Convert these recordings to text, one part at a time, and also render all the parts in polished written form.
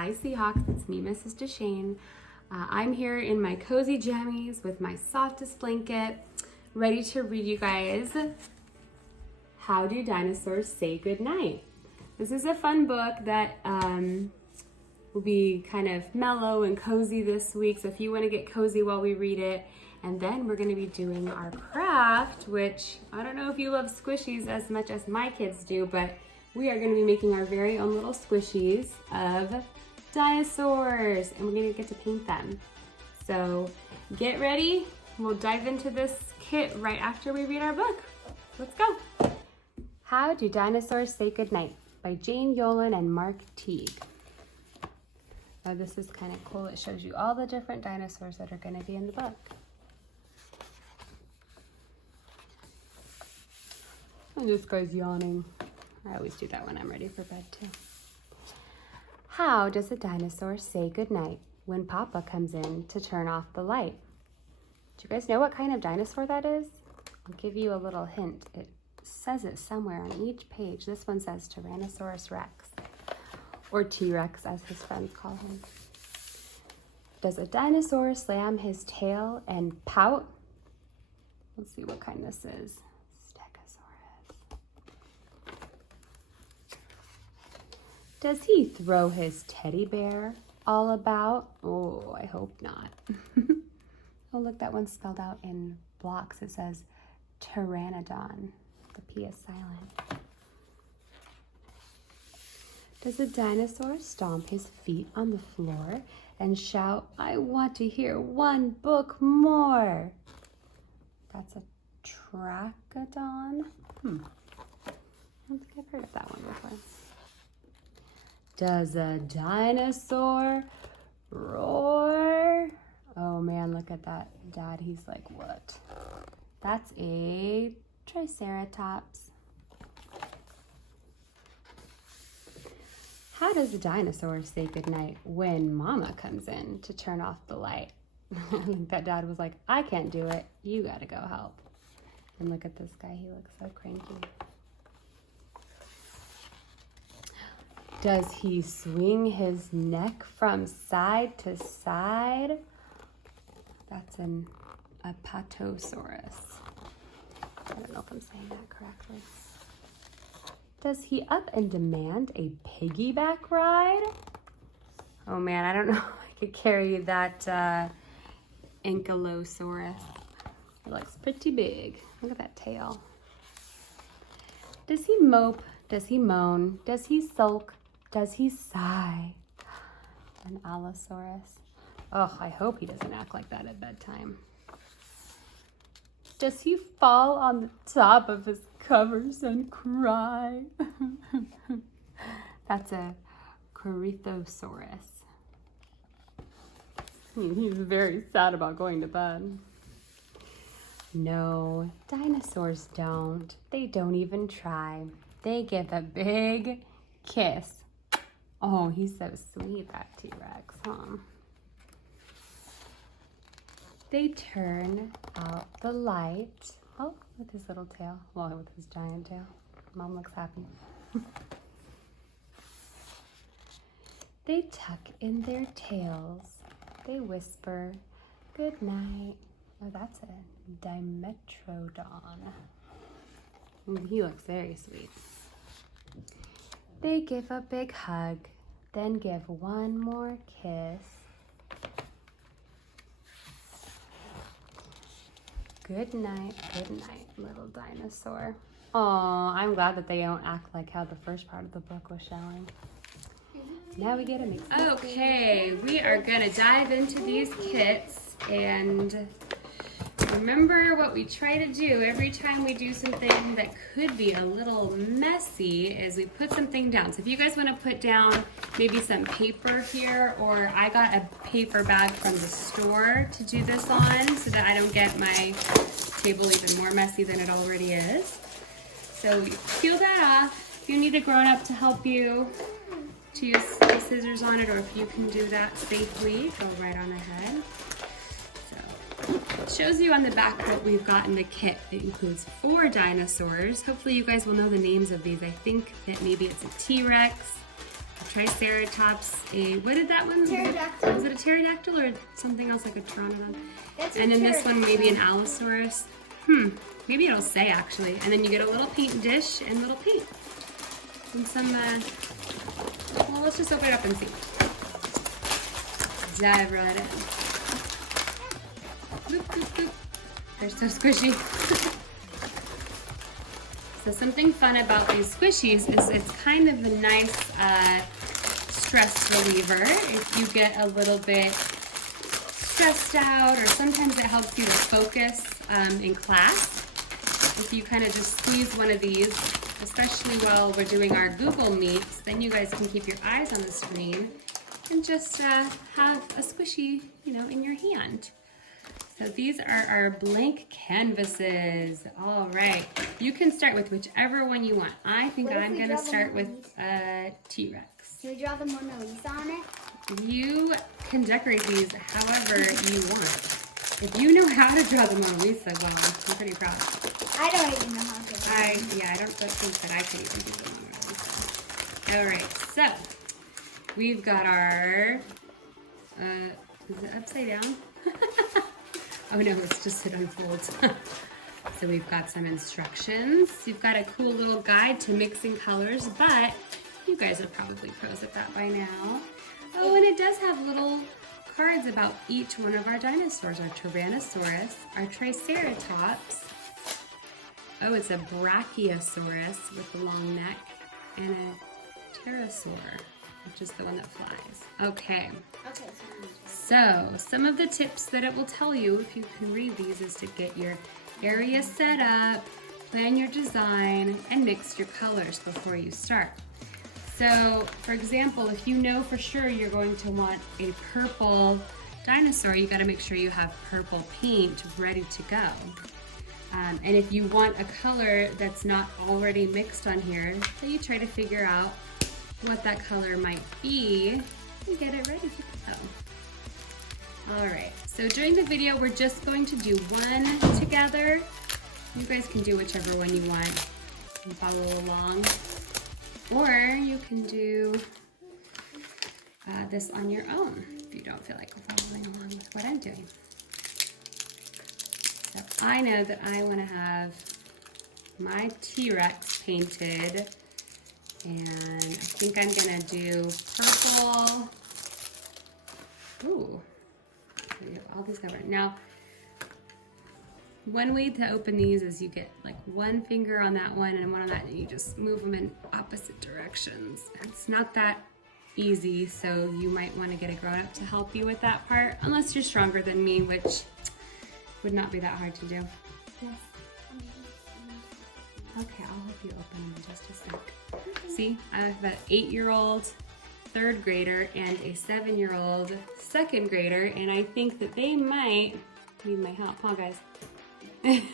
Hi Seahawks, it's me, Mrs. Deshane. I'm here in my cozy jammies with my softest blanket, ready to read you guys How Do Dinosaurs Say Goodnight? This is a fun book that will be kind of mellow and cozy this week, so if you want to get cozy while we read it. And then we're going to be doing our craft, which I don't know if you love squishies as much as my kids do, but we are going to be making our very own little squishies of dinosaurs, and we're going to get to paint them. So get ready. We'll dive into this kit right after we read our book. Let's go. How Do Dinosaurs Say Goodnight by Jane Yolen and Mark Teague. Oh, this is kind of cool. It shows you all the different dinosaurs that are going to be in the book. And this guy's yawning. I always do that when I'm ready for bed too. How does a dinosaur say goodnight when Papa comes in to turn off the light? Do you guys know what kind of dinosaur that is? I'll give you a little hint. It says it somewhere on each page. This one says Tyrannosaurus Rex, or T-Rex as his friends call him. Does a dinosaur slam his tail and pout? Let's see what kind this is. Does he throw his teddy bear all about? Oh, I hope not. Oh, look, that one's spelled out in blocks. It says Pteranodon. The P is silent. Does a dinosaur stomp his feet on the floor and shout, "I want to hear one book more"? That's a Trachodon. I don't think I've heard of that one before. Does a dinosaur roar? Oh man, look at that. Dad, he's like, what? That's a Triceratops. How does a dinosaur say goodnight when Mama comes in to turn off the light? I think that Dad was like, I can't do it. You gotta go help. And look at this guy. He looks so cranky. Does he swing his neck from side to side? That's an Apatosaurus. I don't know if I'm saying that correctly. Does he up and demand a piggyback ride? Oh man, I don't know if I could carry that Ankylosaurus. It looks pretty big. Look at that tail. Does he mope? Does he moan? Does he sulk? Does he sigh? An Allosaurus. Oh, I hope he doesn't act like that at bedtime. Does he fall on the top of his covers and cry? That's a Corythosaurus. He's very sad about going to bed. No, dinosaurs don't. They don't even try. They give a big kiss. Oh, he's so sweet, that T-Rex, huh? They turn out the light. Oh, with his little tail. Well, with his giant tail. Mom looks happy. They tuck in their tails. They whisper, "Good night." Oh, that's a Dimetrodon. He looks very sweet. They give a big hug, then give one more kiss. Good night, little dinosaur. Oh, I'm glad that they don't act like how the first part of the book was showing. Now we get a mix. Okay, we are gonna dive into these kits, and remember what we try to do every time we do something that could be a little messy is we put something down. So if you guys want to put down maybe some paper here, or I got a paper bag from the store to do this on so that I don't get my table even more messy than it already is. So you peel that off. If you need a grown-up to help you to use the scissors on it, or if you can do that safely, go right on ahead. It shows you on the back what we've got in the kit. It includes 4 dinosaurs. Hopefully you guys will know the names of these. I think that maybe it's a T-Rex, a Triceratops, what did that one? Pterodactyl. Was it a pterodactyl or something else like a pteranodon? And then this one maybe an allosaurus. Maybe it'll say actually. And then you get a little paint dish and little paint. And some, well, let's just open it up and see. Dive right in. Boop, boop, boop. They're so squishy. So something fun about these squishies is it's kind of a nice stress reliever if you get a little bit stressed out, or sometimes it helps you to focus in class. If you kind of just squeeze one of these, especially while we're doing our Google Meets, then you guys can keep your eyes on the screen and just have a squishy, you know, in your hand. So these are our blank canvases. All right, you can start with whichever one you want. I think I'm gonna start with T-Rex. Can we draw the Mona Lisa on it? You can decorate these however you want. If you know how to draw the Mona Lisa, well, I'm pretty proud. I don't even know how to draw. I don't think that I can even do the Mona Lisa. All right, so we've got our, is it upside down? Oh no, it's just it unfolds. So we've got some instructions. You've got a cool little guide to mixing colors, but you guys are probably pros at that by now. Oh, and it does have little cards about each one of our dinosaurs. Our Tyrannosaurus, our Triceratops. Oh, it's a Brachiosaurus with a long neck, and a pterosaur, which is the one that flies. Okay. So, some of the tips that it will tell you, if you can read these, is to get your area set up, plan your design, and mix your colors before you start. So, for example, if you know for sure you're going to want a purple dinosaur, you got to make sure you have purple paint ready to go. And if you want a color that's not already mixed on here, then you try to figure out what that color might be and get it ready to go. Alright, so during the video we're just going to do one together. You guys can do whichever one you want and follow along. Or you can do this on your own if you don't feel like following along with what I'm doing. So I know that I want to have my T-Rex painted, and I think I'm gonna do purple. Ooh, we have all these covered. Now, one way to open these is you get like one finger on that one and one on that, and you just move them in opposite directions. It's not that easy, so you might want to get a grown-up to help you with that part, unless you're stronger than me, which would not be that hard to do. Yes. Okay, I'll help you open them in just a sec. See, I have an 8-year-old third grader and a 7-year-old second grader, and I think that they might need my help, huh guys? I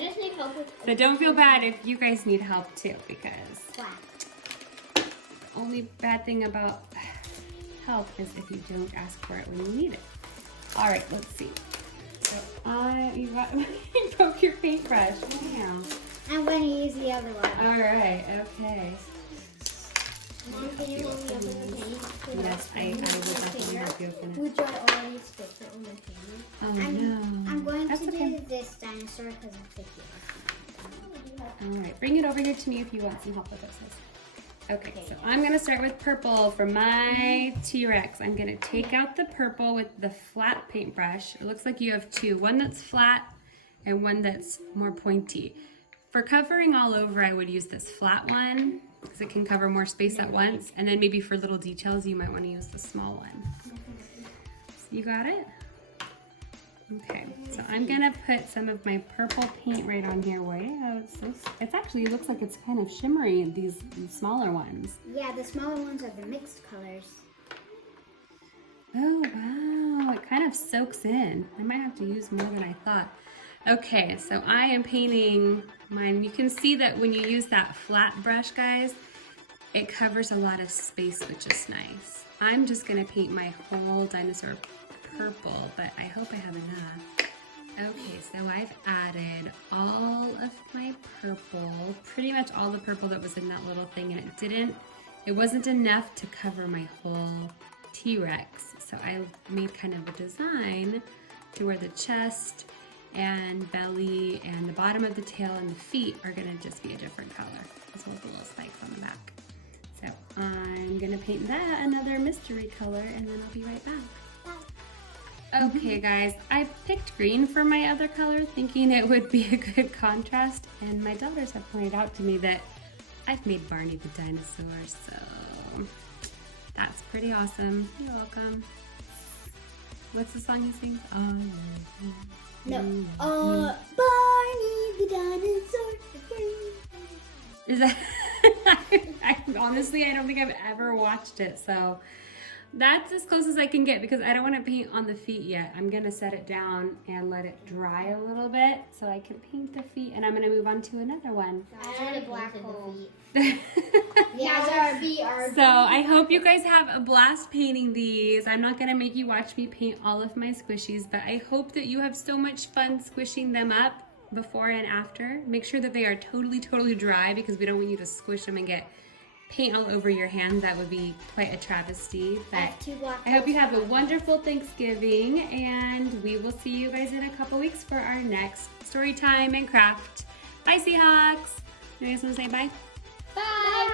just need help with. So don't feel bad if you guys need help too, because Wow. the only bad thing about help is if you don't ask for it when you need it. All right, let's see. So you broke your paintbrush. Wow. I'm going to use the other one. All right, okay. Mom, can you hold me up with the paint? Yes, I will definitely help you open it. Which I already spit it on my finger. Oh no. I'm going That's to okay. do this dinosaur because it's the cutest. All right, bring it over here to me if you want some help with this. Okay, so I'm gonna start with purple for my T-Rex. I'm gonna take out the purple with the flat paintbrush. It looks like you have two, one that's flat and one that's more pointy. For covering all over, I would use this flat one because it can cover more space at once. And then maybe for little details, you might want to use the small one. So you got it? Okay, so I'm gonna put some of my purple paint right on here. Wow, it's actually, it looks like it's kind of shimmery, these smaller ones. Yeah, the smaller ones are the mixed colors. Oh wow, it kind of soaks in. I might have to use more than I thought. Okay, so I am painting mine. You can see that when you use that flat brush, guys, it covers a lot of space, which is nice. I'm just gonna paint my whole dinosaur purple, but I hope I have enough. Okay, so I've added all of my purple, pretty much all the purple that was in that little thing, and it didn't it wasn't enough to cover my whole T-Rex. So I made kind of a design to where the chest and belly and the bottom of the tail and the feet are gonna just be a different color, as well as the little spikes on the back. So I'm gonna paint that another mystery color and then I'll be right back. Okay guys, I picked green for my other color thinking it would be a good contrast, and my daughters have pointed out to me that I've made Barney the dinosaur, so that's pretty awesome. You're welcome. What's the song he sings? Oh, No. Barney the dinosaur. Is that? Honestly, I don't think I've ever watched it, so that's as close as I can get because I don't want to paint on the feet yet. I'm gonna set it down and let it dry a little bit so I can paint the feet, and I'm gonna move on to another one. I already black hole. Yeah, so I hope you guys have a blast painting these. I'm not gonna make you watch me paint all of my squishies, but I hope that you have so much fun squishing them up before and after. Make sure that they are totally dry because we don't want you to squish them and get paint all over your hands. That would be quite a travesty. But I hope you have a wonderful Thanksgiving, and we will see you guys in a couple weeks for our next story time and craft. Bye, Seahawks. You guys want to say bye? Bye.